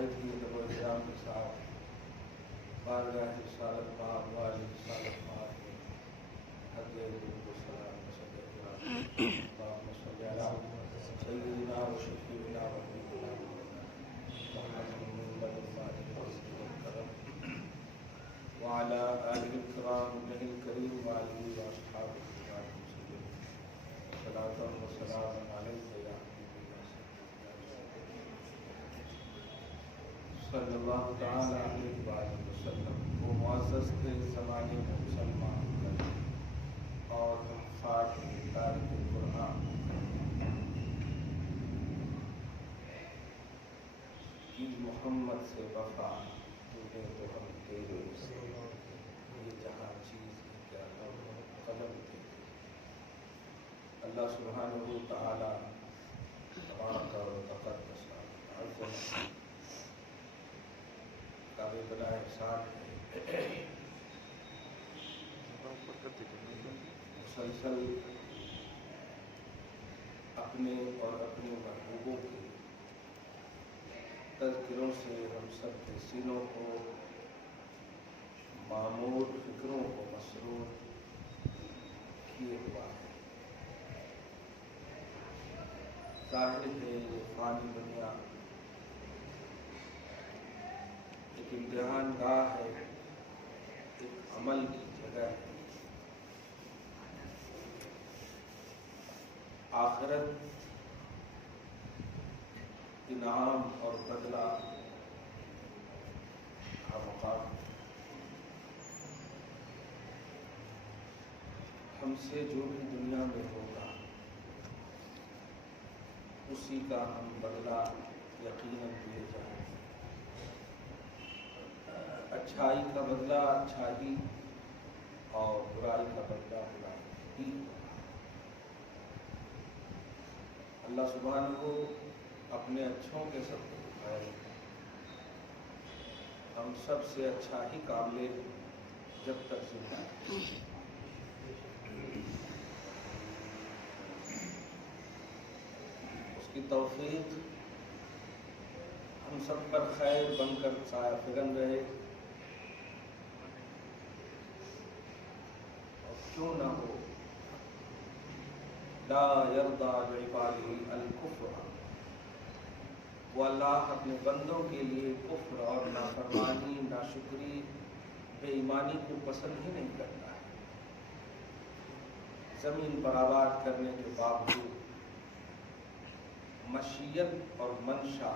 نہایت ہی ادب و احترام کے ساتھ بارگاہ رسالت پاک والی رسالت پاک میں حد درود و سلام اللہم صلی علی سیدنا و شفیعنا و حبیبنا محمد محمد الفاتح والصدیق الکرم وعلی آلہ الکرام ابنہ الکریم وعلی واصحابہ الکرام المسلمین صلاۃ و سلام علیک یا صلی اللہ تعالی علیہ وآلہ وسلم۔ وہ معزز تھے زمانے میں مسلمان اور حفاظ تاریخ قرآن کی محمد سے وفا تجھے تو ہم تیرے سے یہ جہاں چیز ہے کیا قلم تھے۔ اللہ سبحانہ و تعالی تبارک و تقدس عظم کعبے بنا احسان ہے، مسلسل اپنے اور اپنے محبوبوں کے تذکروں سے ہم سب کے سینوں کو معمور، فکروں کو مسرور کیے ہوا ہے۔ ظاہر ہے یہ فانی دنیا ایک امتحان گاہ ہے، ایک عمل کی جگہ ہے۔ آخرت انعام اور بدلہ کا مقام۔ ہم سے جو بھی دنیا میں ہوگا اسی کا ہم بدلہ یقیناً دیے جائیں۔ اچھائی کا بدلہ اچھائی اور برائی کا بدلہ برائی ہی۔ اللہ سبحانہ کو اپنے اچھوں کے سب کو دکھائے، ہم سب سے اچھا ہی کام لے جب تک زندہ ہے۔ اس کی توفیق ہم سب پر خیر بن کر سایہ فگن رہے، اور کیوں نہ ہو لا یرضی بعبادہ الکفر، وہ اللہ اپنے بندوں کے لیے کفر اور نافرمانی، ناشکری، بے ایمانی کو پسند ہی نہیں کرتا ہے۔ زمین پر آباد کرنے کے باوجود مشیت اور منشا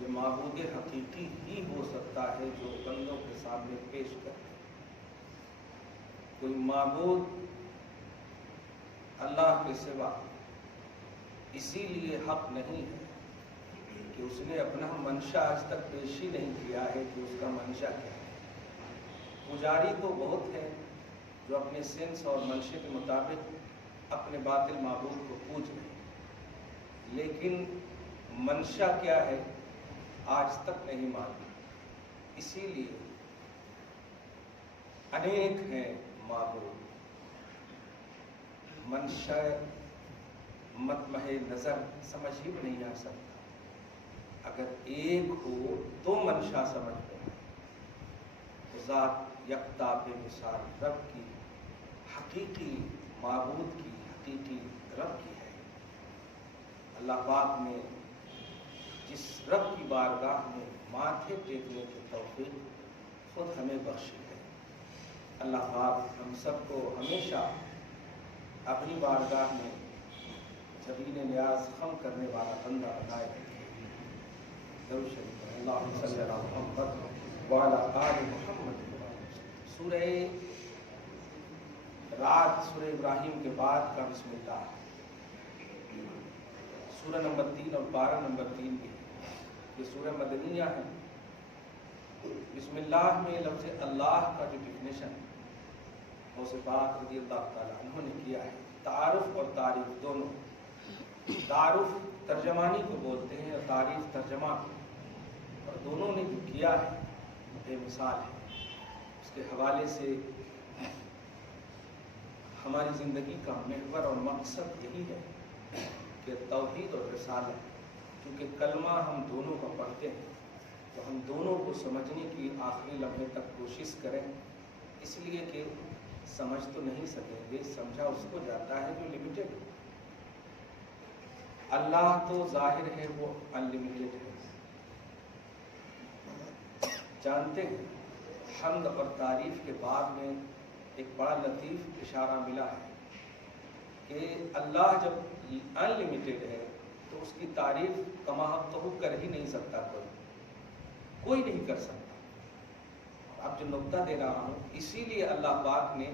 یہ معبود حقیقی ہی ہو سکتا ہے جو بندوں کے سامنے پیش کرے۔ کوئی معبود اللہ کے سوا اسی لیے حق نہیں ہے کہ اس نے اپنا منشا آج تک پیش ہی نہیں کیا ہے کہ اس کا منشا کیا ہے۔ پجاری تو بہت ہے جو اپنے سینس اور منشے کے مطابق اپنے باطل معبود کو پوج رہے ہیں، لیکن منشا کیا ہے آج تک نہیں معلوم۔ اسی لیے انیک ہیں معبود، منشا مطمح نظر سمجھ ہی نہیں آ سکتا۔ اگر ایک ہو تو منشا سمجھ میں آئے تو ذات یکتا بے مثال رب کی، حقیقی معبود کی، حقیقی رب کی ہے۔ اللہ پاک نے جس رب کی بارگاہ میں ماتھے ٹیکنے کی توفیق خود ہمیں بخشی ہے، اللہ پاک ہم سب کو ہمیشہ اپنی بارگاہ میں جبین نیاز خم کرنے والا بندہ بنائے۔ درود شریف اللہم صلی علی محمد وعلی آل محمد۔ سورہ رات، سورہ ابراہیم کے بعد کا بسم اللہ، سورہ نمبر 3 اور 12 نمبر 3 بھی یہ سورہ مدنیہ ہے۔ بسم اللہ میں لفظ اللہ کا جو ڈیفینیشن غوث پاک رضی اللہ تعالیٰ عنہ نے کیا ہے، تعارف اور تعریف دونوں۔ تعارف ترجمانی کو بولتے ہیں اور تعریف ترجمہ کو، اور دونوں نے جو کیا ہے بے مثال ہے۔ اس کے حوالے سے ہماری زندگی کا محور اور مقصد یہی ہے کہ توحید اور رسالت کیونکہ کلمہ ہم دونوں کا پڑھتے ہیں تو ہم دونوں کو سمجھنے کی آخری لمحے تک کوشش کریں، اس لیے کہ سمجھ تو نہیں سکیں گے، سمجھا اس کو جاتا ہے جو لمیٹڈ ہے۔ اللہ تو ظاہر ہے وہ انلمیٹڈ ہے۔ جانتے ہیں حمد اور تعریف کے بعد میں ایک بڑا لطیف اشارہ ملا ہے کہ اللہ جب انلمیٹڈ ہے تو اس کی تعریف کما حق تو کر ہی نہیں سکتا، کوئی نہیں کر سکتا۔ اب جو نقطہ دے رہا ہوں، اسی لیے اللہ پاک نے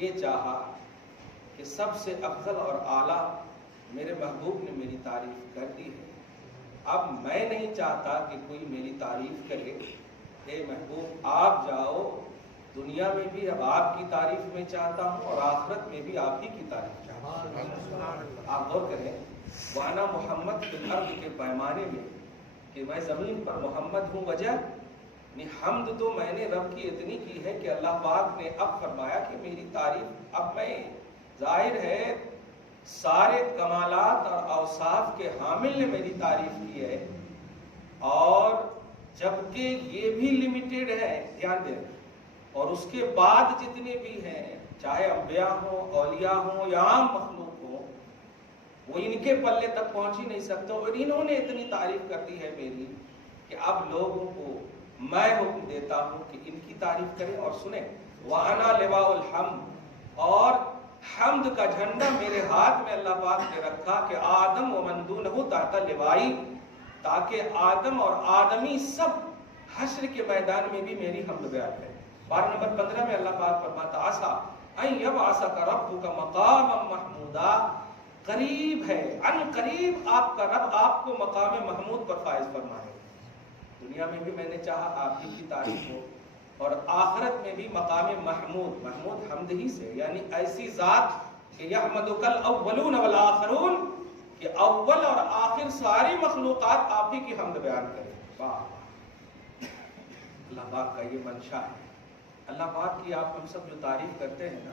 یہ چاہا کہ سب سے افضل اور اعلیٰ میرے محبوب نے میری تعریف کر دی ہے، اب میں نہیں چاہتا کہ کوئی میری تعریف کرے۔ اے محبوب آپ جاؤ، دنیا میں بھی اب آپ کی تعریف میں چاہتا ہوں اور آخرت میں بھی آپ ہی کی تعریف چاہتا ہوں۔ آپ غور کریں، وانا محمد فی الارض کے پیمانے میں کہ میں زمین پر محمد ہوں، وجہ حمد تو میں نے رب کی اتنی کی ہے کہ اللہ پاک نے اب فرمایا کہ میری تعریف، اب میں ظاہر ہے سارے کمالات اور اوصاف کے حامل نے میری تعریف کی ہے، اور جبکہ یہ بھی لمیٹڈ ہے، دھیان دیں، اور اس کے بعد جتنے بھی ہیں چاہے انبیاء ہوں، اولیاء ہوں یا عام مخلوق ہوں، وہ ان کے پلے تک پہنچ ہی نہیں سکتے، اور انہوں نے اتنی تعریف کر دی ہے میری کہ اب لوگوں کو میں حکم دیتا ہوں کہ ان کی تعریف کریں۔ اور سنیں، وَأَنَا لِوَاءُ الْحَمْدِ، اور حمد کا جھنڈا میرے ہاتھ میں اللہ پاک نے رکھا کہ آدم و من دونہ تحت لوائی، تاکہ آدم اور آدمی سب حشر کے میدان میں بھی میری حمد بیان کریں۔ بار نمبر 15 میں اللہ پاک فرماتا عسیٰ ان یبعثک ربک مقاما محمودا، قریب ہے، ان قریب آپ کا رب آپ کو مقام محمود پر فائز فرمائے۔ دنیا میں بھی میں نے چاہا آپ ہی کی تعریف ہو، اور آخرت میں بھی مقام محمود، محمود حمد ہی سے، یعنی ایسی ذات کہ یحمدک الاولون والآخرون، کہ اول اور آخر ساری مخلوقات آپ ہی کی حمد بیان کریں۔ واہ، اللہ پاک کا یہ منشا ہے۔ اللہ پاک کی آپ ہم سب جو تعریف کرتے ہیں نا،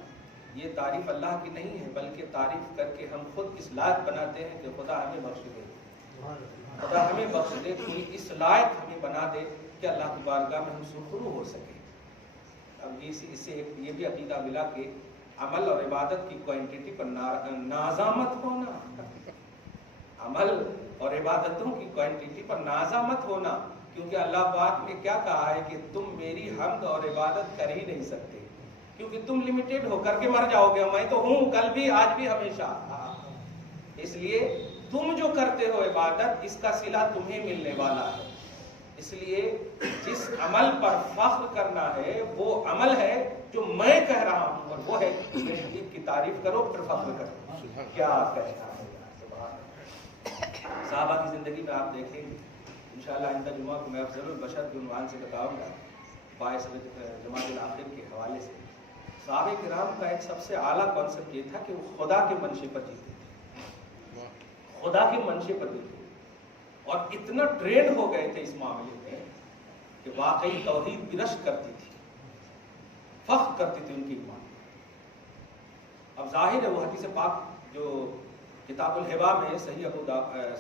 یہ تعریف اللہ کی نہیں ہے، بلکہ تعریف کر کے ہم خود اس لائق بناتے ہیں کہ خدا ہمیں بخش دے، خدا ہمیں بخش دے، کوئی اس لائق ہمیں بنا دے کہ اللہ کی بارگاہ میں ہم سرخرو ہو سکیں۔ اب اس سے یہ بھی عقیدہ ملا کہ عمل اور عبادت کی کوانٹٹی پر نازامت ہونا، عمل اور عبادتوں کی کوانٹٹی پر نازامت ہونا، کیونکہ اللہ پاک نے کیا کہا ہے کہ تم میری حمد اور عبادت کر ہی نہیں سکتے، کیونکہ تم لمیٹڈ ہو کر کے مر جاؤ گے، میں تو ہوں کل بھی آج بھی ہمیشہ، اس لیے تم جو کرتے ہو عبادت اس کا صلہ تمہیں ملنے والا ہے۔ اس لیے جس عمل پر فخر کرنا ہے وہ عمل ہے جو میں کہہ رہا ہوں، اور وہ ہے میرے حبیب کی تعریف کرو پھر فخر کرو۔ کیا کہنا ہے صحابہ کی زندگی میں آپ دیکھیں گے، انشاءاللہ آئندہ جمعہ کو میں افضل البشر کے عنوان سے بتاؤں گا، باعث جماعت الاخر کے حوالے سے۔ صحابہ کرام کا ایک سب سے اعلیٰ کانسیپٹ یہ تھا کہ وہ خدا کے منشے پر جیتے تھے، خدا کے منشے پر جیتے، اور اتنا ٹرینڈ ہو گئے تھے اس معاملے میں کہ واقعی توحید کی رشک کرتی تھی، فخر کرتی تھی ان کی ایمان۔ اب ظاہر ہے وہ حدیث پاک جو کتاب الہبا میں صحیح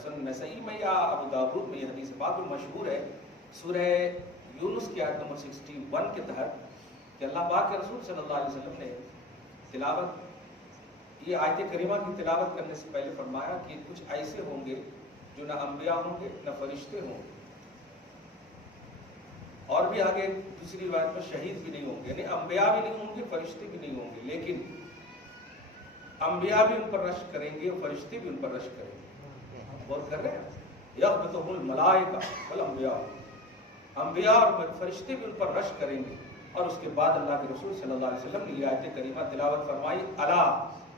سنن نسائی میں یا ابو داؤد میں یہ حدیث پاک مشہور ہے، سورہ یونس کی آیت نمبر 61 کے تحت، کہ اللہ پاک کے رسول صلی اللہ علیہ وسلم نے تلاوت، یہ آیت کریمہ کی تلاوت کرنے سے پہلے فرمایا کہ کچھ ایسے ہوں گے جو نہ انبیاء ہوں گے نہ فرشتے ہوں گے، اور بھی آگے دوسری روایت میں شہید بھی نہیں ہوں گے، یعنی انبیاء بھی نہیں ہوں گے فرشتے بھی نہیں ہوں گے، لیکن انبیاء بھی ان پر رشک کریں گے اور فرشتے بھی ان پر رشک کریں گے۔ غور کر رہے ہیں، یغبطہم الملائکہ والانبیاء، انبیاء اور فرشتے بھی ان پر رشک کریں گے۔ اور اس کے بعد اللہ کے رسول صلی اللہ علیہ وسلم نے یہ آیت کریمہ تلاوت فرمائی، الا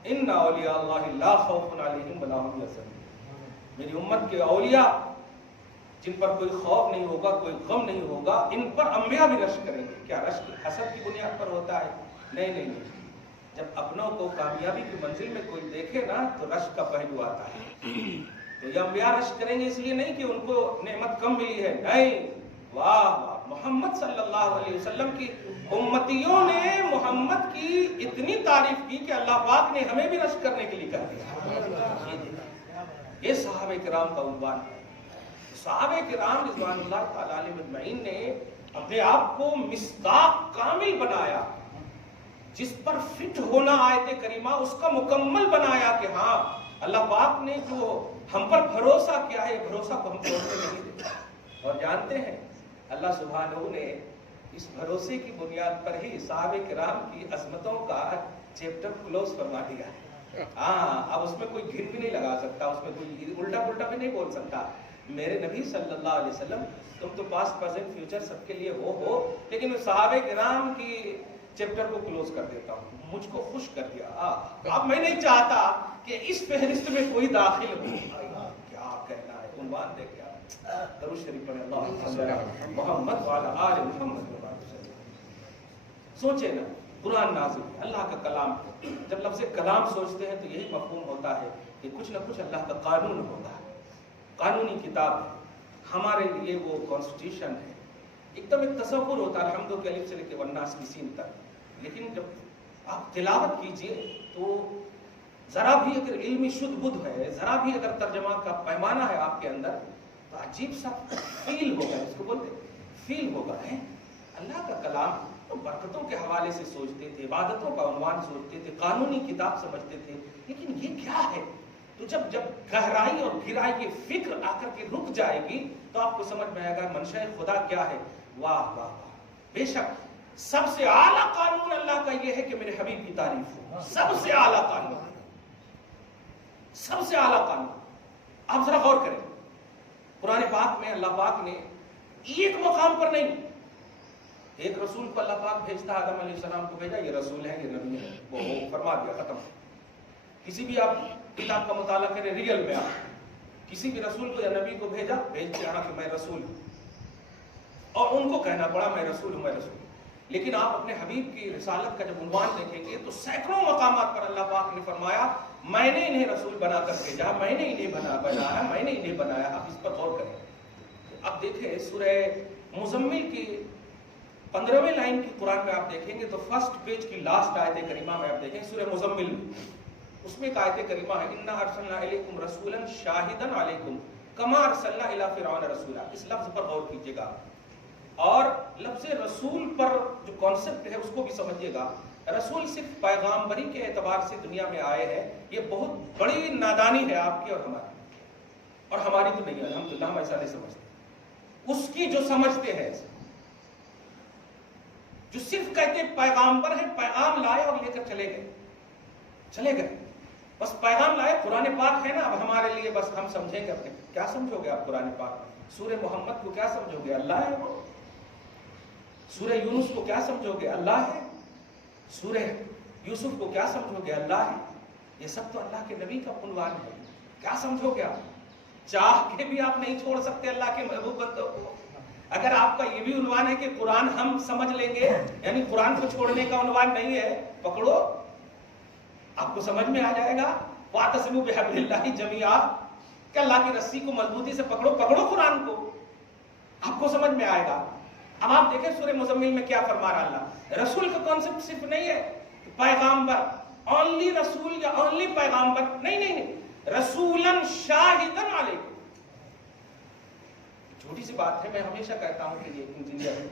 ان اولیاء اللہ لا خوف علیہم ولا هم یحزنون، میری امت کے اولیاء جن پر کوئی خوف نہیں ہوگا، کوئی غم نہیں ہوگا، ان پر انبیاء بھی رشک کریں گے۔ کیا رشک حسد کی بنیاد پر ہوتا ہے؟ نہیں نہیں نہیں، جب اپنوں کو کامیابی کی منزل میں کوئی دیکھے نا تو رشک کا پہلو آتا ہے۔ تو یہ انبیاء رشک کریں گے اس لیے نہیں کہ ان کو نعمت کم ملی ہے، نہیں، واہ واہ، محمد صلی اللہ علیہ وسلم کی امتیوں نے محمد کی اتنی تعریف کی کہ اللہ پاک نے ہمیں بھی رشک کرنے کے لیے کہا دیا۔ یہ صحابہ کرام کا عنوان ہے. صحابہ کرام رضوان اللہ تعالیٰ علیہم اجمعین نے اپنے آپ کو مصداق کامل بنایا, جس پر فٹ ہونا آیت کریمہ اس کا مکمل بنایا کہ ہاں اللہ پاک نے جو ہم پر بھروسہ کیا ہے, بھروسہ کو ہم توڑنے نہیں دیتے. اور جانتے ہیں اللہ سبحانہ نے اس بھروسے کی بنیاد پر ہی صحابہ کرام کی عظمتوں کا چیپٹر کلوز فرما دیا ہے. ہاں, اب اس میں کوئی گھن بھی نہیں لگا سکتا, اس میں کوئی الٹا پلٹا بھی نہیں بول سکتا. میرے نبی صلی اللہ علیہ وسلم, تم تو پاسٹ پریزنٹ فیوچر سب کے لیے وہ ہو, لیکن صحابہ کرام کی چیپٹر کو کلوز کر دیتا ہوں. مجھ کو خوش کر دیا. اب میں نہیں چاہتا کہ اس فہرست میں کوئی داخل ہو. کیا کہنا ہے, عنوان دے کیا درود شریف پڑھیں, اللہم صلی علی محمد وعلی آل محمد. سوچے نا, قرآن نازل ہے, اللہ کا کلام ہے. جب لفظ کلام سوچتے ہیں تو یہی مفہوم ہوتا ہے کہ کچھ نہ کچھ اللہ کا قانون ہوتا ہے, قانونی کتاب ہے. ہمارے لیے وہ کانسٹیٹیوشن ہے. ایک دم ایک تصور ہوتا ہے الحمد کے الف سے لے کے والناس کی سین تک. لیکن جب آپ تلاوت کیجئے تو ذرا بھی اگر علمی شدھ بدھ ہے, ذرا بھی اگر ترجمہ کا پیمانہ ہے آپ کے اندر, تو عجیب سا فیل ہوگا, اس کو بولتے فیل ہوگا ہے. اللہ کا کلام تو برکتوں کے حوالے سے سوچتے تھے, عبادتوں کا عنوان سوچتے تھے, قانونی کتاب سمجھتے تھے, لیکن یہ کیا ہے؟ تو جب گہرائی اور گہرائی کی فکر آ کر کے رک جائے گی تو آپ کو سمجھ میں آئے گا منشأ خدا کیا ہے. واہ واہ واہ, بے شک سب سے اعلیٰ قانون اللہ کا یہ ہے کہ میرے حبیب کی تعریف ہو. سب سے اعلیٰ قانون, سب سے اعلیٰ قانون. آپ ذرا غور کریں, قرآن پاک میں اللہ پاک نے ایک مقام پر نہیں, ایک رسول کو اللہ پاک بھیجتا, آدم علیہ السلام کو بھیجا, یہ رسول ہے, یہ نبی ہے, وہ فرما دیا, ختم. کسی بھی آپ کتاب کا مطالعہ کریں ریئل میں, آپ کسی بھی رسول کو یا نبی کو بھیجا, بھیجتے ہیں کہ میں رسول ہوں, اور ان کو کہنا پڑا میں رسول ہوں, میں رسول ہوں. لیکن آپ اپنے حبیب کی رسالت کا جب عنوان دیکھیں گے تو سینکڑوں مقامات پر اللہ پاک نے فرمایا میں نے انہیں رسول بنا کر بھیجا, میں نے انہیں بنایا, میں نے انہیں بنایا. آپ اس پر غور کریں. اب دیکھیں سورہ مزمل کی 15ویں لائن کی قرآن میں آپ دیکھیں گے تو فرسٹ پیج کی لاسٹ آیت کریمہ میں آپ دیکھیں سورہ مزمل, اس میں ایک آیت کریمہ ہے انا ارسلنا الیکم رسولا شاہدا علیکم کما ارسلنا الی فرعون رسولا. اس لفظ پر غور کیجیے گا اور لفظ رسول پر جو کانسیپٹ ہے اس کو بھی سمجھیے گا. رسول صرف پیغامبری کے اعتبار سے دنیا میں آئے ہیں, یہ بہت بڑی نادانی ہے آپ کی اور ہماری, اور ہماری تو نہیں ہے الحمدللہ, ہم ایسا نہیں سمجھتے. اس کی جو سمجھتے ہیں, جو صرف کہتے پیغامبر ہے, پیغام لائے اور لے کر چلے گئے, بس پیغام لائے, قرآن پاک ہے نا, اب ہمارے لیے بس ہم سمجھیں گے. اپنے کیا سمجھو گے آپ قرآن پاک؟ سورہ محمد کو کیا سمجھو گے؟ اللہ ہے وہ. سورہ یونس کو کیا سمجھو گے؟ اللہ ہے. سورہ یوسف کو کیا سمجھو گے؟ اللہ ہے. یہ سب تو اللہ کے نبی کا عنوان ہے. کیا سمجھو گے آپ؟ چاہ کے بھی آپ نہیں چھوڑ سکتے اللہ کے محبوب بندوں کو. اگر آپ کا یہ بھی عنوان ہے کہ قرآن ہم سمجھ لیں گے, یعنی قرآن کو چھوڑنے کا عنوان نہیں ہے, پکڑو, آپ کو سمجھ میں آ جائے گا. واعتصموا بحبل اللہ جمیعا, کہ اللہ کی رسی کو مضبوطی سے پکڑو قرآن کو, آپ کو سمجھ میں آئے گا. اب آپ دیکھیں سورہ مزمل میں کیا فرما رہا اللہ. رسول کا کانسیپٹ صرف نہیں ہے پیغامبر, اونلی رسول یا اونلی پیغامبر, نہیں, رسولاً شاہداً علیکم. چھوٹی سی بات ہے, میں ہمیشہ کہتا ہوں کہ یہ انجینئر ہے,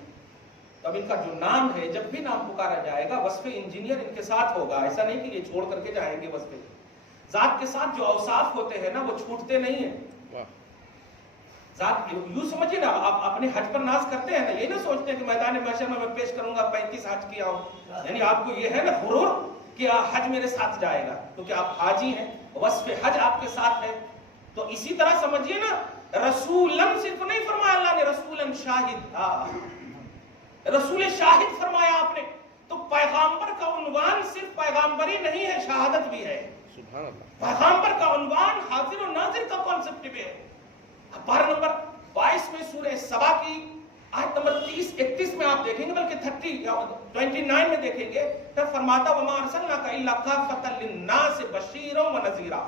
تو اب ان کا جو نام ہے جب بھی نام پکارا جائے گا وصف انجینئر ان کے ساتھ ہوگا. ایسا نہیں کہ یہ چھوڑ کر کے جائیں گے. وصف ذات کے ساتھ جو اوصاف ہوتے ہیں نا وہ چھوٹتے نہیں ہیں. ذات یوں سمجھیے نا, آپ اپنے حج پر ناز کرتے ہیں نا, یہ نہ سوچتے ہیں کہ میدان محشر میں پیش کروں گا 35 حج کیا ہوں, یعنی آپ کو یہ ہے نا غرور کہ حج میرے ساتھ جائے گا کیونکہ آپ حاجی ہیں, وصف حج آپ کے ساتھ ہے. تو اسی طرح سمجھیے نا, رسولن صرف نہیں فرمایا اللہ نے, رسولن شاہد, رسول شاہد فرمایا آپ نے. تو پیغامبر کا عنوان صرف پیغامبری نہیں ہے, شہادت بھی ہے. پیغامبر کا عنوان حاضر و ناظر کا کانسیپٹ بھی ہے. پارہ نمبر 22 میں سورہ سبا کی آیت نمبر 30-31 میں آپ دیکھیں گے, بلکہ 29 میں دیکھیں گے, تب فرماتا وما ارسلناک الا کافۃ للناس بشیرا ونذیرا,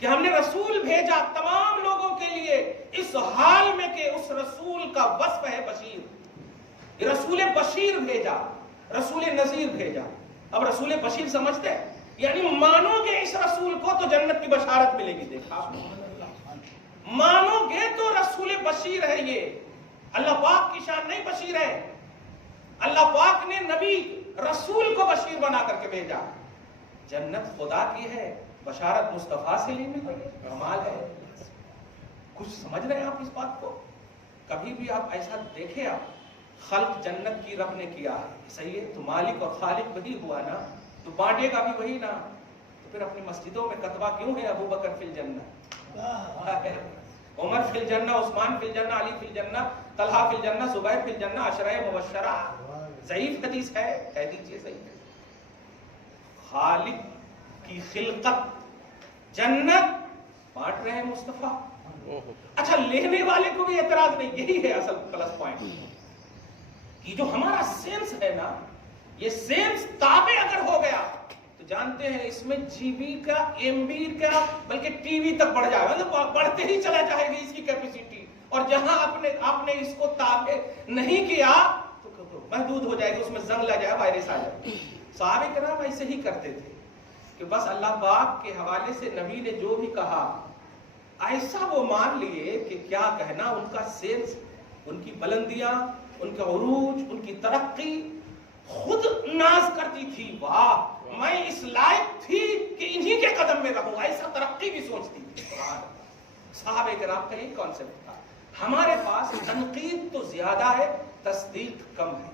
کہ ہم نے رسول بھیجا تمام لوگوں کے لیے, اس حال میں کہ اس رسول کا وصف ہے بشیر. رسول بشیر بھیجا, رسول نذیر بھیجا. اب رسول بشیر سمجھتے ہیں, یعنی مانو گے اس رسول کو تو جنت کی بشارت ملے گی. دیکھا, مانو گے تو رسول بشیر ہے. یہ اللہ پاک کی شان نہیں بشیر ہے, اللہ پاک نے نبی رسول کو بشیر بنا کر کے بھیجا. جنت خدا کی ہے, بشارت مصطفیٰ سے لی میں کمال ہے. کچھ سمجھ رہے ہیں آپ اس بات کو؟ کبھی بھی آپ ایسا دیکھیں, آپ خلق جنت کی رب نے کیا ہے, صحیح ہے, تو مالک اور خالق وہی ہوا نا, تو بانٹے گا بھی وہی نا. تو پھر اپنی مسجدوں میں کتبہ کیوں ہے ابو بکر فی الجنہ, عمر فی الجنہ, عثمان فی الجنہ, علی فی الجنہ, طلحہ فی الجنہ, زبیر فی الجنہ, عشرہ مبشرہ. ضعیف حدیث ہے, کہہ دیجئے صحیح ہے. خالق کی خلقت جنت بانٹ رہے ہیں مصطفیٰ. اچھا, لینے والے کو بھی اعتراض نہیں. یہی ہے اصل پلس پوائنٹ. یہ جو ہمارا سینس ہے نا, یہ سینس تابع اگر ہو گیا تو جانتے ہیں اس میں جی بی کا, ایم بی کا, بلکہ ٹی وی تک بڑھ جائے گا, مطلب بڑھتے ہی چلا جائے گی اس کی کیپیسٹی. اور جہاں آپ نے اس کو تابع نہیں کیا تو محدود ہو جائے گا, اس میں زنگ لگ جائے, وائرس آ جائے. صحابہ کرام ایسے ہی کرتے تھے کہ بس اللہ پاک کے حوالے سے نبی نے جو بھی کہا ایسا وہ مان لیے کہ کیا کہنا. ان کا سینس, ان کی بلندیاں, ان کا عروج, ان کی ترقی خود ناز کرتی تھی, واہ میں اس لائق تھی کہ انہی کے قدم میں رہوں. ایسا ترقی بھی سوچتی تھی. صحابہ کرام کا یہ کانسیپٹ تھا. ہمارے پاس تنقید تو زیادہ ہے, تصدیق کم ہے.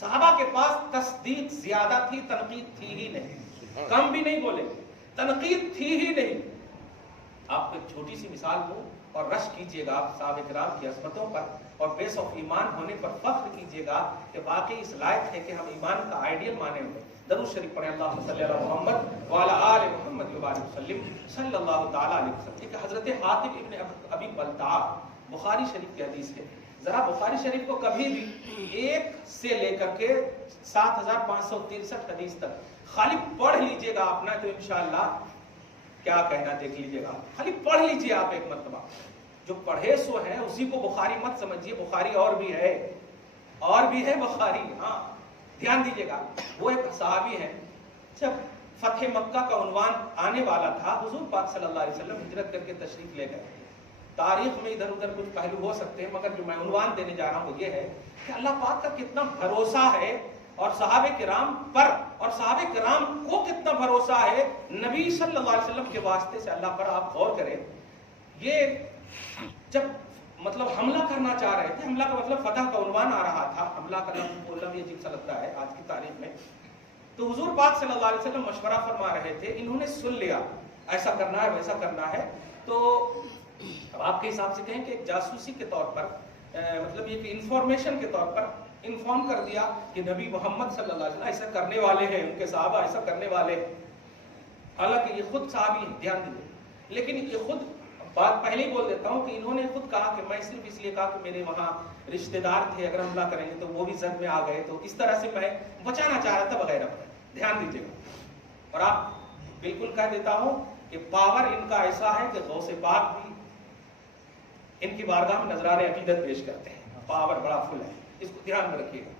صحابہ کے پاس تصدیق زیادہ تھی, تنقید تھی ہی نہیں. کم بھی نہیں بولے, تنقید تھی ہی نہیں. آپ کو ایک چھوٹی سی مثال دوں اور رش کیجئے گا آپ صحابہ کرام کی عظمتوں پر, اور بیس آف ایمان ہونے پر فخر کیجئے گا کہ واقعی اس لائق ہے کہ ہم ایمان کا آئیڈیل مانے ہوئے. درود شریف پڑھیں, اللہم صلی علی محمد وعلی آل محمد وبارک وسلم صلی اللہ تعالی علیہ وسلم. ایک حضرت حاتب ابن ابی بلتع, بخاری شریف کی حدیث ہے. ذرا بخاری شریف کو کبھی بھی 1 سے لے کر کے 7563 حدیث تک خالی پڑھ لیجئے گا اپنا, تو انشاءاللہ کیا کہنا دیکھ لیجئے گا. خالی پڑھ لیجئے آپ ایک مرتبہ. جو پڑھے سو ہے اسی کو بخاری مت سمجھیے, بخاری اور بھی ہے, اور بھی ہے بخاری. ہاں دھیان دیجئے گا. وہ ایک صحابی ہے, جب فتح مکہ کا عنوان آنے والا تھا, حضور پاک صلی اللہ علیہ وسلم ہجرت کر کے تشریف لے گئے. تاریخ میں ادھر ادھر کچھ پہلو ہو سکتے ہیں, مگر جو میں عنوان دینے جا رہا ہوں وہ یہ ہے کہ اللہ پاک کا کتنا بھروسہ ہے اور صحابہ کرام پر, اور صحابہ کرام کو کتنا بھروسہ ہے نبی صلی اللہ علیہ وسلم کے واسطے سے اللہ پر. آپ غور کریں, یہ جب مطلب حملہ کرنا چاہ رہے تھے, حملہ کا مطلب فتح کا عنوان آ رہا تھا, حملہ کا لفظ بولنا بھی عجیب سا لگتا ہے آج کی تاریخ میں, تو حضور پاک صلی اللہ علیہ وسلم مشورہ فرما رہے تھے. انہوں نے سن لیا ایسا کرنا ہے ویسا کرنا ہے, تو اب آپ کے حساب سے کہیں کہ ایک جاسوسی کے طور پر, مطلب یہ کہ انفارمیشن کے طور پر انفارم کر دیا کہ نبی محمد صلی اللہ علیہ وسلم ایسا کرنے والے ہیں, ان کے صحابہ ایسا کرنے والے ہیں. حالانکہ یہ خود صحابی ہیں, دھیان دیجیے, لیکن یہ خود بات پہلے ہی بول دیتا ہوں کہ انہوں نے خود کہا کہ میں صرف اس لیے کہا کہ میرے وہاں رشتہ دار تھے, اگر حملہ کریں گے تو وہ بھی زد میں آ گئے, تو اس طرح سے میں بچانا چاہ رہا تھا وغیرہ. دھیان دیجیے گا. اور آپ بالکل کہہ دیتا ہوں کہ پاور ان کا ایسا ہے کہ غوث پاک بھی ان کی بارگاہ میں نذران عقیدت پیش کرتے ہیں. پاور بڑا فل ہے, اس کو دھیان میں رکھیے گا.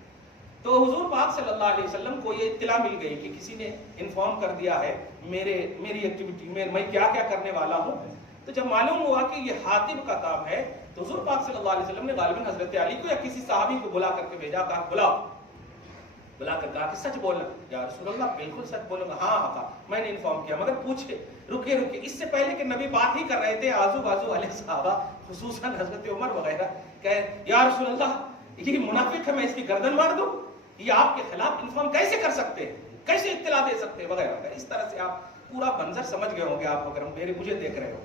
تو حضور پاک صلی اللہ علیہ وسلم کو یہ اطلاع مل گئی کہ کسی نے انفارم کر دیا ہے میری ایکٹیویٹی میں کیا کیا کرنے والا ہوں. تو جب معلوم ہوا کہ یہ حاتب کا کام ہے, تو حضور پاک صلی اللہ علیہ وسلم نے غالباً حضرت علی کو یا کسی صحابی کو بلا کر کے بھیجا, کہا بلا کر کہا کہ سچ بولنا. یا رسول اللہ بالکل سچ بولوں گا. ہاں آقا میں نے انفارم کیا, مگر پوچھے رکے. اس سے پہلے کہ نبی بات ہی کر رہے تھے, آزو بازو والے صحابہ خصوصاً حضرت عمر وغیرہ کہے یا رسول اللہ یہ منافق ہے, میں اس کی گردن مار دوں, یہ آپ کے خلاف انفارم کیسے کر سکتے ہیں, کیسے اطلاع دے سکتے ہیں وغیرہ. اس طرح سے آپ پورا منظر سمجھ گئے ہوں گے آپ اگر مجھے دیکھ رہے ہو.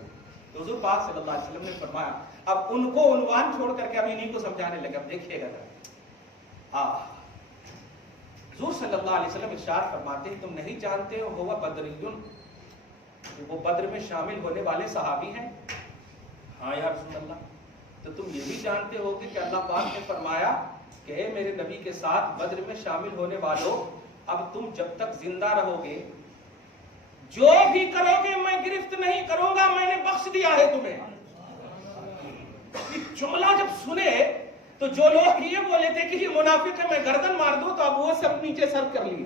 تو حضور پاک صلی اللہ علیہ وسلم نے فرمایا, اب ان کو عنوان چھوڑ کر کے اب انہیں کو سمجھانے لگے. اب دیکھیے گا, حضور صلی اللہ علیہ وسلم ارشاد فرماتے ہیں تم نہیں جانتے ہو ہوا بدریون, وہ بدر میں شامل ہونے والے صحابی ہیں. ہاں یا رسول اللہ. تو تم یہ بھی جانتے ہو کہ اللہ پاک نے فرمایا کہ اے میرے نبی کے ساتھ بدر میں شامل ہونے والوں, اب تم جب تک زندہ رہو گے جو بھی کرو گے میں گرفت نہیں کروں گا, میں نے بخش دیا ہے تمہیں. یہ جملہ جب سنے تو جو لوگ یہ بولے تھے کہ یہ منافق ہے میں گردن مار دوں, تو اب وہ سب نیچے سر کر لیے.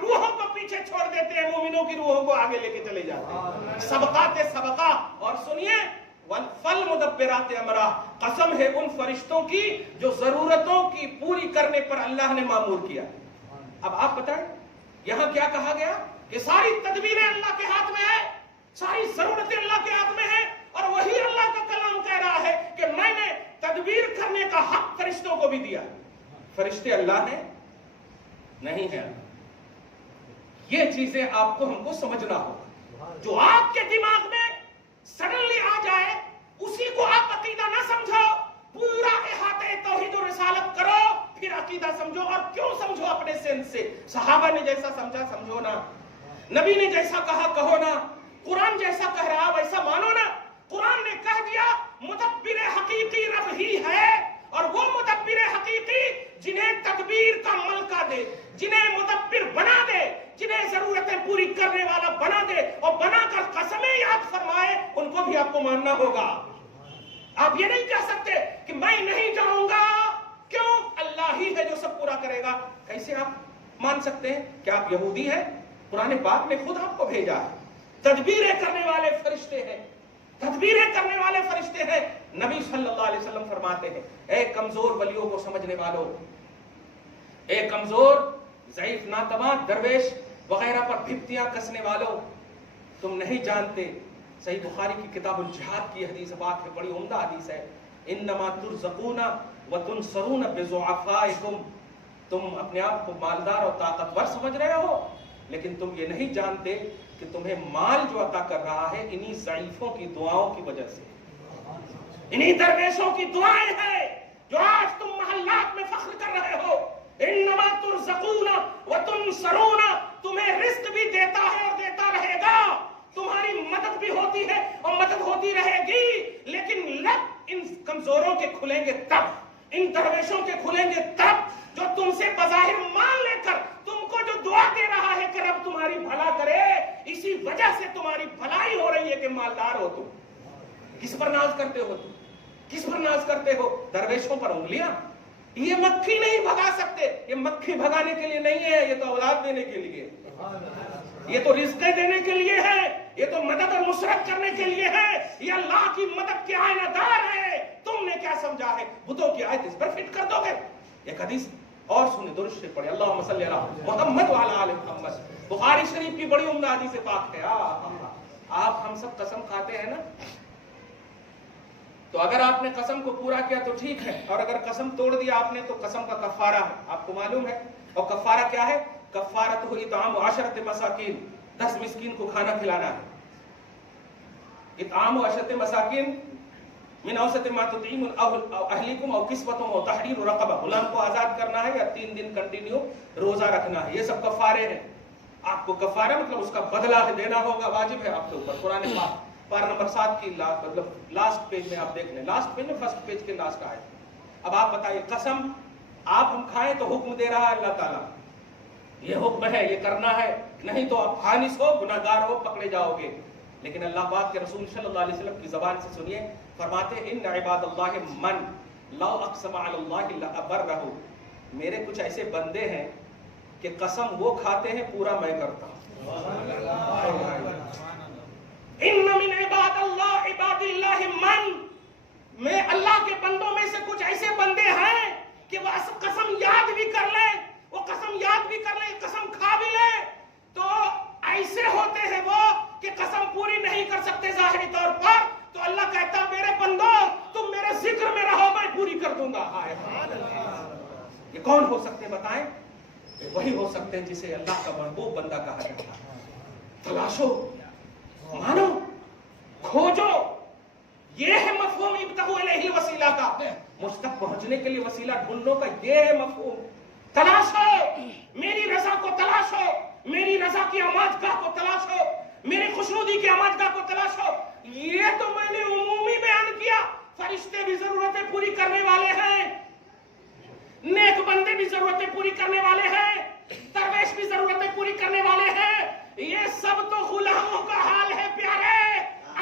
روحوں کو پیچھے چھوڑ دیتے ہیں، مومنوں کی روحوں کو آگے لے کے چلے جاتے ہیں. سبقات سبقہ. اور سنیے فالمدبرات امرا، قسم ہے ان فرشتوں کی جو ضرورتوں کی پوری کرنے پر اللہ نے مامور کیا. اب آپ بتائیں یہاں کیا کہا گیا کہ ساری تدبیریں اللہ کے ہاتھ میں ہے، ساری ضرورتیں اللہ کے ہاتھ میں ہیں، اور وہی اللہ کا کلام کہہ رہا ہے کہ میں نے تدبیر کرنے کا حق فرشتوں کو بھی دیا. فرشتے اللہ ہیں؟ نہیں ہے. یہ چیزیں آپ کو ہم کو سمجھنا ہوگا. جو آپ کے دماغ میں سڈنلی آ جائے اسی کو آپ عقیدہ نہ سمجھو، پورا احاطہ توحید و رسالت کرو پھر عقیدہ سمجھو. اور کیوں سمجھو؟ اپنے سینس سے. صحابہ نے جیسا سمجھا سمجھو نا، نبی نے جیسا کہا کہو نا، قرآن جیسا کہہ رہا ویسا مانو نا. قرآن نے کہہ دیا مدبر حقیقی رب ہی ہے، اور وہ مدبر حقیقی جنہیں تدبیر کا ملکہ دے، جنہیں مدبر بنا دے، جنہیں ضرورتیں پوری کرنے والا بنا دے اور بنا کر قسمیں یاد فرمائے، ان کو بھی آپ کو ماننا ہوگا. آپ یہ نہیں کہہ سکتے کہ میں نہیں جاؤں گا. کیوں؟ اللہ ہی ہے جو سب پورا کرے گا. کیسے آپ مان سکتے ہیں کہ آپ یہودی ہیں؟ قرآن پاک نے خود آپ کو بھیجا ہے. تدبیریں کرنے والے فرشتے ہیں، تدبیریں کرنے والے فرشتے ہیں. نبی صلی اللہ علیہ وسلم فرماتے ہیں اے کمزور ولیوں کو سمجھنے والوں، اے کمزور ضعیف ناتواں درویش وغیرہ پر بھپتیاں کسنے والوں، تم نہیں جانتے. صحیح بخاری کی کتاب الجہاد کی حدیث پاک ہے، بڑی عمدہ حدیث ہے. انما ترزقون وتنصرون بضعفائکم، تم اپنے آپ کو مالدار اور طاقتور سمجھ رہے ہو، لیکن تم یہ نہیں جانتے کہ تمہیں مال جو عطا کر رہا ہے انہی ضعیفوں کی دعاؤں کی وجہ سے، انہی درویشوں کی دعائیں ہیں جو آج تم محلات میں فخر کر رہے ہو. انما ترزقون وتنصرون، تمہیں رزق بھی دیتا ہے اور دیتا رہے گا، تمہاری مدد بھی ہوتی ہے اور مدد ہوتی رہے گی، لیکن لب ان کمزوروں کے کھلیں گے تب، ان درویشوں کے کھلیں گے تب جو تم سے بظاہر مان لے کر تم کو جو دعا دے رہا ہے کہ رب تمہاری بھلا کرے، اسی وجہ سے تمہاری بھلائی ہو رہی ہے کہ مالدار ہو. تم کس پر ناز کرتے ہو؟ تم کس پر ناز کرتے ہو؟ درویشوں پر انگلیاں. یہ مکھی نہیں بھگا سکتے، یہ مکھی بھگانے کے لیے نہیں ہے، یہ تو اولاد دینے کے لیے، یہ تو رزقیں دینے کے لیے ہے، یہ تو مدد اور نصرت کرنے کے لیے ہے، یہ اللہ کی مدد کے آئینہ دار ہے. تم نے کیا سمجھا ہے؟ بتوں کی آیت اس پر فٹ کر دو گے. ایک حدیث اور سنیں، درود شریف پڑھیں، اللہم صلی علی محمد وعلی آل محمد. بخاری شریف کی بڑی عمدہ حدیث پاک ہے. آپ ہم سب قسم کھاتے ہیں نا، تو اگر آپ نے قسم کو پورا کیا تو ٹھیک ہے، اور اگر قسم توڑ دیا آپ نے تو قسم کا کفارہ ہے، آپ کو معلوم ہے. اور کفارہ کیا ہے؟ کفارتہ اطعام 10 مساکین، 10 مسکین کو کھانا کھلانا ہے. اطعام 10 مساکین من اوسط ما تطعیم اہلیکم او کسوتہم او تحریر رقبہ، غلام کو آزاد کرنا ہے یا 3 دن کنٹینیو روزہ رکھنا ہے. یہ سب کفارے ہیں. آپ کو کفارہ مطلب اس کا بدلہ دینا ہوگا، واجب ہے آپ کے اوپر. قرآن پاک پارہ نمبر 7 کی مطلب لاسٹ پیج میں آپ دیکھ لیں، لاسٹ پیج میں فرسٹ پیج کے لاسٹ آئے. اب آپ بتائیے، قسم آپ ہم کھائیں تو حکم دے رہا ہے اللہ تعالیٰ، یہ حکم ہے، یہ کرنا ہے، نہیں تو آپ خانس ہو، گناہ گار ہو، پکڑے جاؤ گے. لیکن اللہ پاک کے رسول صلی اللہ علیہ وسلم کی زبان سے سنیے، فرماتے ہیں ان عباد اللہ من لو اقسم علی اللہ لابرہ، میرے کچھ ایسے بندے ہیں کہ قسم وہ کھاتے ہیں پورا میں کرتا ہوں. ان من عباد اللہ من، میں اللہ کے بندوں میں سے کچھ ایسے بندے ہیں کہ وہ قسم یاد بھی کر لیں، وہ قسم یاد بھی کر لیں، قسم کھا بھی لیں، تو ایسے ہوتے ہیں وہ کہ قسم پوری نہیں کر سکتے ظاہری طور پر. تو اللہ کہتا میرے بندو تم میرے ذکر میں رہو، میں پوری کر دوں گا. یہ کون ہو سکتے ہیں بتائیں؟ وہی ہو سکتے ہیں جسے اللہ کا محبوب بندہ کہا جاتا ہے. تلاشو، مانو، کھوجو. یہ ہے مفہوم ابتغوا الیہ الوسیلہ کا، مجھ تک پہنچنے کے لیے وسیلہ ڈھونڈو کا یہ ہے مفہوم. تلاشو، میری رضا کو تلاشو، میری رضا کی آمادگاہ کو تلاشو، میری خوشنودی کی آمادگاہ کو تلاشو. یہ تو میں نے عمومی بیان کیا. فرشتے بھی ضرورتیں پوری کرنے والے ہیں، نیک بندے بھی ضرورتیں پوری کرنے والے ہیں، درویش بھی ضرورتیں پوری کرنے والے ہیں. یہ سب تو غلاموں کا حال ہے پیارے.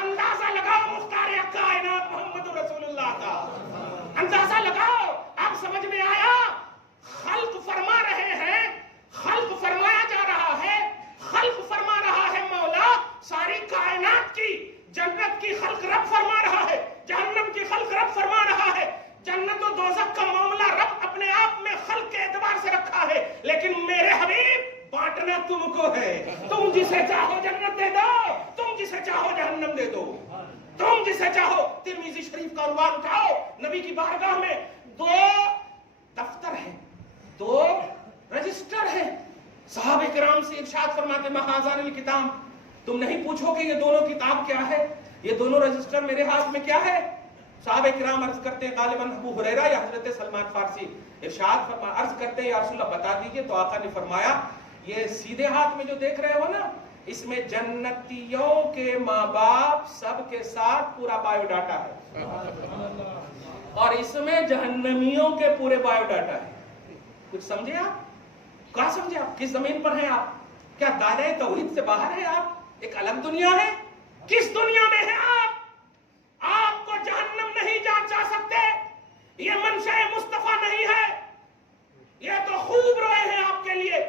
اندازہ لگاؤ مختار کائنات محمد رسول اللہ کا، اندازہ لگاؤ. آپ سمجھ میں آیا؟ خلق فرما رہے ہیں، خلق فرمایا خلق رب فرما رہا ہے، جہنم کی خلق رب فرما رہا ہے، جنت و دوزخ کا معاملہ رب اپنے آپ میں خلق کے اعتبار سے رکھا ہے، لیکن میرے حبیب بانٹنا تم کو ہے. تم جسے چاہو جنت دے دو، تم جسے چاہو جہنم دے دو، تم جسے چاہو. ترمذی شریف کا عنوان اٹھاؤ، نبی کی بارگاہ میں 2 دفتر ہیں، 2 رجسٹر ہیں. صحابہ کرام سے ارشاد فرماتے مہاذان الکتاب، تم نہیں پوچھو کہ یہ دونوں کتاب کیا ہے، یہ دونوں رجسٹر میرے ہاتھ میں کیا ہے. صحابہ کرام عرض کرتے ہیں غالباً ابو ہریرہ یا حضرت سلمان فارسی ارشاد فرما عرض کرتے ہیں یا رسول اللہ بتا دیجئے، تو آقا نے فرمایا یہ سیدھے ہاتھ میں جو دیکھ رہے ہو نا، اس میں جنتیوں کے ماں باپ سب کے ساتھ پورا بایو ڈاٹا ہے، اور اس میں جہنمیوں کے پورے بایو ڈاٹا ہے. کچھ سمجھے آپ؟ کیا سمجھے آپ؟ کس زمین پر ہیں آپ؟ کیا دائرہ توحید سے باہر ہیں آپ؟ ایک الگ دنیا ہے. کس دنیا میں ہیں آپ؟ آپ کو جہنم نہیں جا سکتے، یہ منشأ مصطفیٰ نہیں ہے. یہ تو خوب روئے ہیں آپ کے لیے.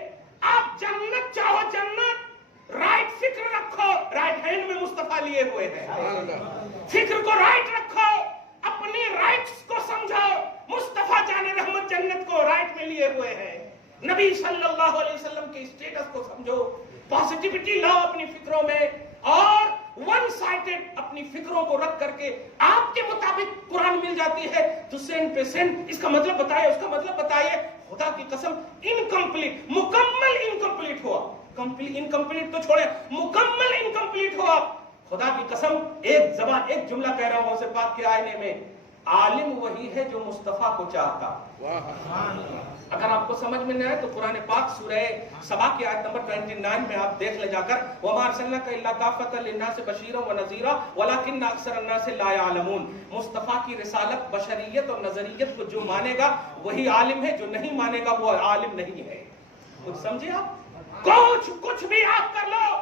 آپ جنت چاہو جنت، رائٹ فکر رکھو، رائٹ ہینڈ میں مصطفیٰ لیے ہوئے ہیں. فکر کو رائٹ رکھو، اپنی رائٹس کو سمجھو. مصطفیٰ جان رحمت جنت کو رائٹ میں لیے ہوئے ہیں. نبی صلی اللہ علیہ وسلم کے اسٹیٹس کو سمجھو. پازیٹیوٹی لاؤ اپنی فکروں میں، اور ون سائٹڈ اپنی فکروں کو رکھ کر کے آپ کے مطابق قرآن مل جاتی ہے تو سینٹ پہ سینٹ اس کا مطلب بتائے، اس کا مطلب بتائیے. خدا کی قسم انکمپلیٹ، مکمل انکمپلیٹ ہوا. انکمپلیٹ تو چھوڑے، مکمل انکمپلیٹ ہوا. خدا کی قسم ایک زبان ایک جملہ کہہ رہا ہوں غوث پاک کے آئینے میں، عالم وہی ہے جو مصطفیٰ کو چاہتا. اگر آپ کو سمجھ میں نہ آئے تو قرآن پاک سورہ سبا کی آیت نمبر 29 میں آپ دیکھ لے جا کر، وَمَا أَرْسَلْنَاكَ إِلَّا كَافَّةً لِلنَّاسِ بَشِيرًا وَنَذِيرًا وَلَكِنَّ أَكْثَرَ النَّاسِ لَا يَعْلَمُونَ. مصطفیٰ کی رسالت، بشریت اور نظریت کو جو مانے گا وہی عالم ہے، جو نہیں مانے گا وہ عالم نہیں ہے. کچھ سمجھے آپ؟ کچھ بھی آپ کر لو،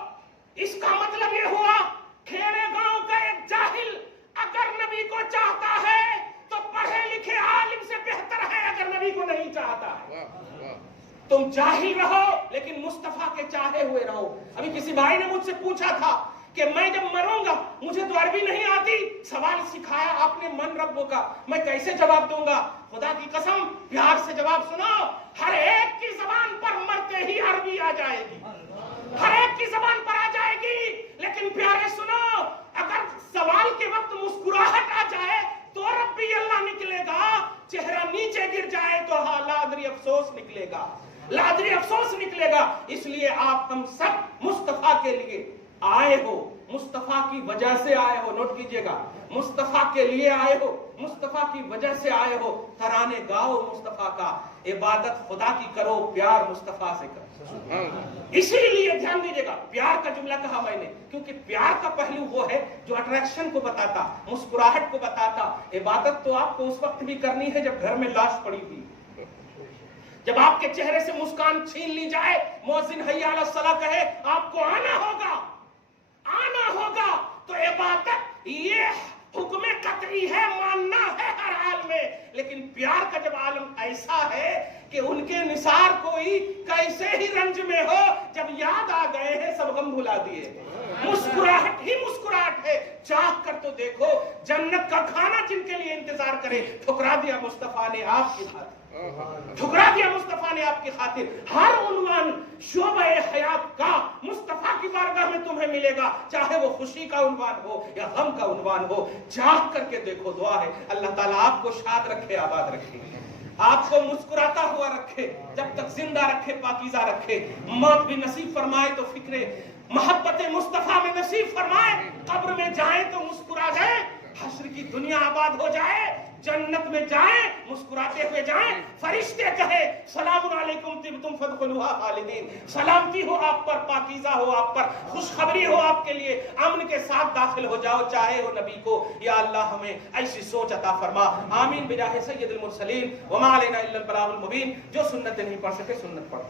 اس کا مطلب یہ ہوا کھیڑے گاؤں کا ایک جاہل اگر نبی کو چاہتا ہے تو پڑھے لکھے عالم سے بہتر ہے اگر نبی کو نہیں چاہتا ہے. تم جاہل رہو لیکن مصطفیٰ کے چاہے ہوئے رہو. ابھی کسی بھائی نے مجھ سے پوچھا تھا کہ میں جب مروں گا، مجھے تو عربی نہیں آتی، سوال سکھایا آپ نے من ربوں کا، میں کیسے جواب دوں گا؟ خدا کی قسم پیار سے جواب سنو. ہر ایک کی زبان پر مرتے ہی عربی آ جائے گی، ہر ایک کی زبان پر آ جائے گی، لیکن پیارے سنو، اگر سوال کے وقت مسکراہٹ آ جائے تو ربی اللہ نکلے گا، چہرہ نیچے گر جائے تو لادری افسوس نکلے گا، لادری افسوس نکلے گا. اس لیے آپ ہم سب مصطفیٰ کے لیے آئے ہو، مصطفیٰ کی وجہ سے آئے ہو. نوٹ کیجئے گا، مصطفیٰ کے لیے آئے ہو، مصطفیٰ کی وجہ سے آئے ہو. ترانے گاؤ مصطفیٰ کا، عبادت خدا کی کرو، پیار مصطفیٰ سے کرو. اسی لیے دھیان دیجئے گا، پیار کا جملہ کہا میں نے کیونکہ پیار کا پہلو وہ ہے جو اٹریکشن کو بتاتا، مسکراہٹ کو بتاتا. عبادت تو آپ کو اس وقت بھی کرنی ہے جب گھر میں لاش پڑی ہوئی، جب آپ کے چہرے سے مسکان چھین لی جائے، مؤذن حی علی الصلاۃ کہے آپ کو آنا ہوگا، آنا ہوگا. تو عبادت یہ حکم قطعی ہے، ماننا ہے ہر حال میں. لیکن پیار کا جب عالم ایسا ہے کہ ان کے نثار کوئی کیسے ہی رنج میں ہو، جب یاد آ گئے ہیں سب غم بھلا دیے. مسکراہٹ ہی مسکراہٹ ہے. چاہ کر تو دیکھو، جنت کا کھانا جن کے لیے انتظار کرے، ٹھکرا دیا مصطفیٰ نے آپ کی خاطر، ٹھکرا دیا مصطفیٰ نے آپ کی خاطر. ہر عنوان شعبہ حیات کا مصطفیٰ کی بارگاہ میں تمہیں ملے گا، چاہے وہ خوشی کا عنوان ہو یا غم کا عنوان ہو. چاہ کر کے دیکھو. دعا ہے اللہ تعالیٰ آپ کو شاد رکھے، آباد رکھے، آپ کو مسکراتا ہوا رکھے، جب تک زندہ رکھے، پاکیزہ رکھے. موت بھی نصیب فرمائے تو فکر محبت مصطفیٰ میں نصیب فرمائے. قبر میں جائیں تو مسکرا جائیں، حشر کی دنیا آباد ہو جائے، جنت میں جائیں مسکراتے ہوئے جائیں. فرشتے کہے سلام علیکم طبتم فادخلوها خالدین. سلامتی ہو آپ پر، پاکیزہ ہو آپ پر، خوشخبری ہو آپ کے لیے، امن کے ساتھ داخل ہو جاؤ چاہے ہو نبی کو. یا اللہ ہمیں ایسی سوچ عطا فرما. آمین بجاہ سید المرسلین. وما علینا الا البلاغ المبین. جو سنت نہیں پڑھ سکے سنت پڑھ.